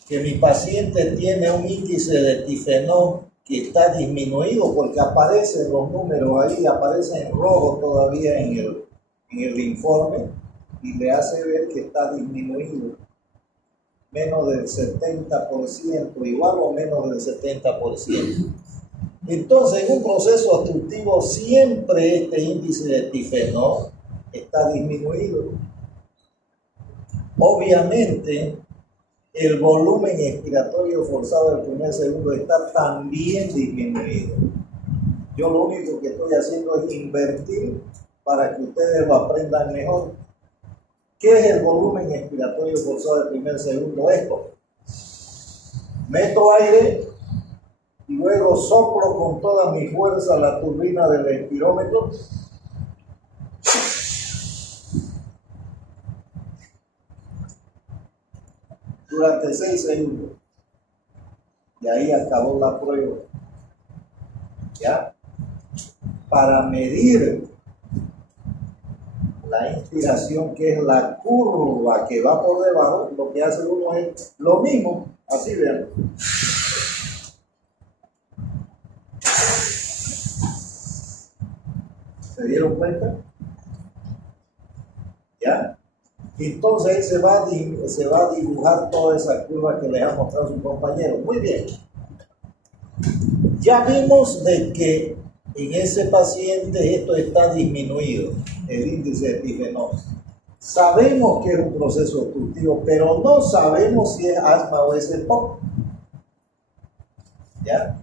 que mi paciente tiene un índice de tifenol que está disminuido, porque aparecen los números ahí, aparecen en rojo todavía en el informe, y le hace ver que está disminuido, menos del 70%, igual o menos del 70%. Entonces, en un proceso obstructivo siempre este índice de tifenol está disminuido. Obviamente, el volumen expiratorio forzado del primer segundo está también disminuido. Yo lo único que estoy haciendo es invertir para que ustedes lo aprendan mejor. ¿Qué es el volumen expiratorio forzado del primer segundo? Esto. Meto aire y luego soplo con toda mi fuerza la turbina del espirómetro. Durante 6 segundos. Y ahí acabó la prueba. ¿Ya? Para medir la inspiración, que es la curva que va por debajo, lo que hace uno es lo mismo. Así vean. ¿Se dieron cuenta? ¿Ya? Entonces ahí se va a dibujar toda esa curva que les ha mostrado su compañero. Muy bien. Ya vimos de que en ese paciente esto está disminuido, el índice de tifenol. Sabemos que es un proceso obstructivo, pero no sabemos si es asma o es EPOC. ¿Ya?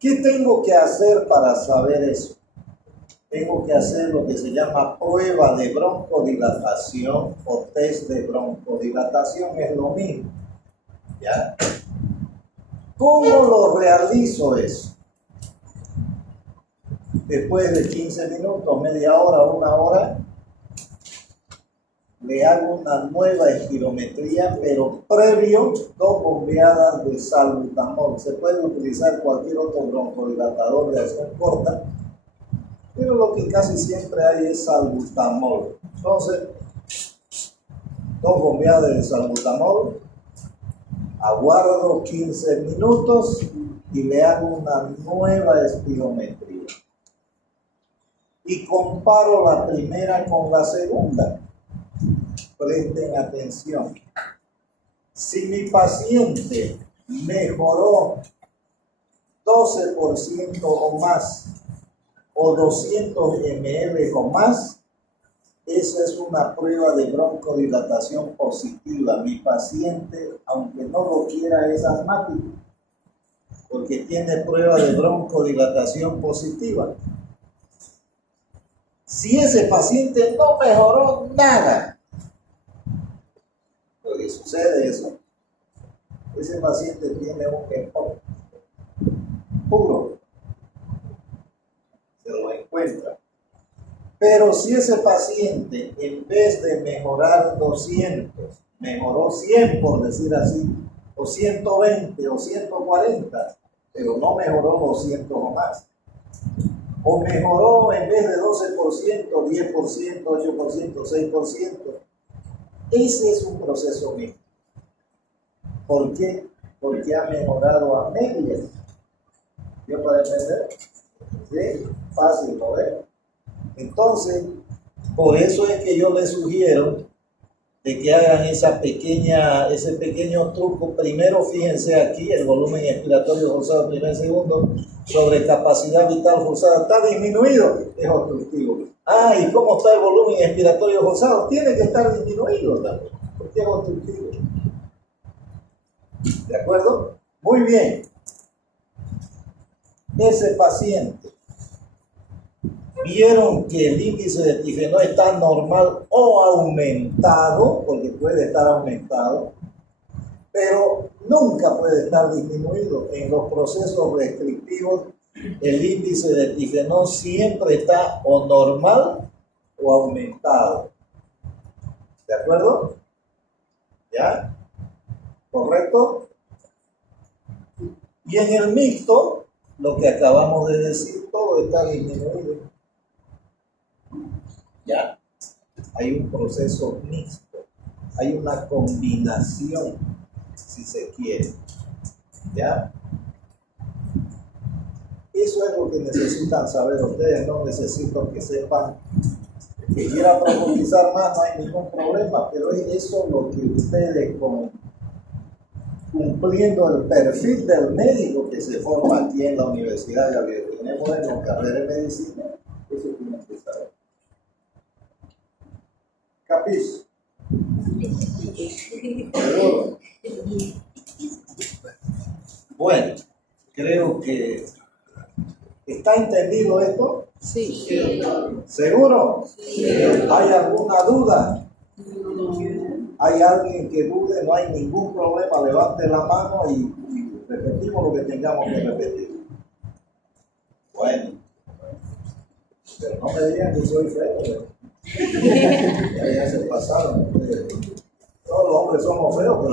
¿Qué tengo que hacer para saber eso? Tengo que hacer lo que se llama prueba de broncodilatación o test de broncodilatación, es lo mismo. ¿Ya? ¿Cómo lo realizo eso? Después de 15 minutos, media hora, 1 hora, le hago una nueva espirometría, pero previo 2 bombeadas de salbutamol. Se puede utilizar cualquier otro broncodilatador de acción corta, pero lo que casi siempre hay es salbutamol. Entonces, 2 bombeadas de salbutamol, aguardo 15 minutos y le hago una nueva espirometría. Y comparo la primera con la segunda. Presten atención. Si mi paciente mejoró 12% o más, o 200 ml o más, esa es una prueba de broncodilatación positiva. Mi paciente, aunque no lo quiera, es asmático, porque tiene prueba de broncodilatación positiva. Si ese paciente no mejoró nada, lo que sucede es eso, ese paciente tiene un EPOC puro, se lo encuentra. Pero si ese paciente, en vez de mejorar 200, mejoró 100, por decir así, o 120 o 140, pero no mejoró 200 o más, o mejoró en vez de 12%, 10%, 8%, 6%, ese es un proceso mixto. ¿Por qué? Porque ha mejorado a medias. ¿Yo para entender? ¿Sí? Fácil, ¿no ves? Entonces, por eso es que yo les sugiero de que hagan ese pequeño truco. Primero, fíjense aquí, el volumen expiratorio forzado primer segundo sobre capacidad vital forzada está disminuido, es obstructivo. Ah, ¿y cómo está el volumen expiratorio forzado? Tiene que estar disminuido también, porque es obstructivo. ¿De acuerdo? Muy bien. Ese paciente, vieron que el índice de difenol está normal o aumentado, porque puede estar aumentado, pero nunca puede estar disminuido. En los procesos restrictivos, el índice de difenol siempre está o normal o aumentado. ¿De acuerdo? ¿Ya? ¿Correcto? Y en el mixto, lo que acabamos de decir, todo está disminuido. ¿Ya? Hay un proceso mixto, hay una combinación, si se quiere. ¿Ya? Eso es lo que necesitan saber ustedes, no necesito que sepan. Que quieran profundizar más, no hay ningún problema, pero es eso lo que ustedes, cumpliendo el perfil del médico que se forma aquí en la Universidad de Javier Jiménez Moreno, carrera de medicina, eso tienen que saber. ¿Capiz? ¿Seguro? Bueno, creo que ¿está entendido esto? Sí. ¿Seguro? Sí. ¿Hay alguna duda? ¿Hay alguien que dude? No hay ningún problema, levante la mano y repetimos lo que tengamos que repetir. Bueno, pero no me digan que soy feo. Ya se pasaron. Todos los hombres somos feos, pero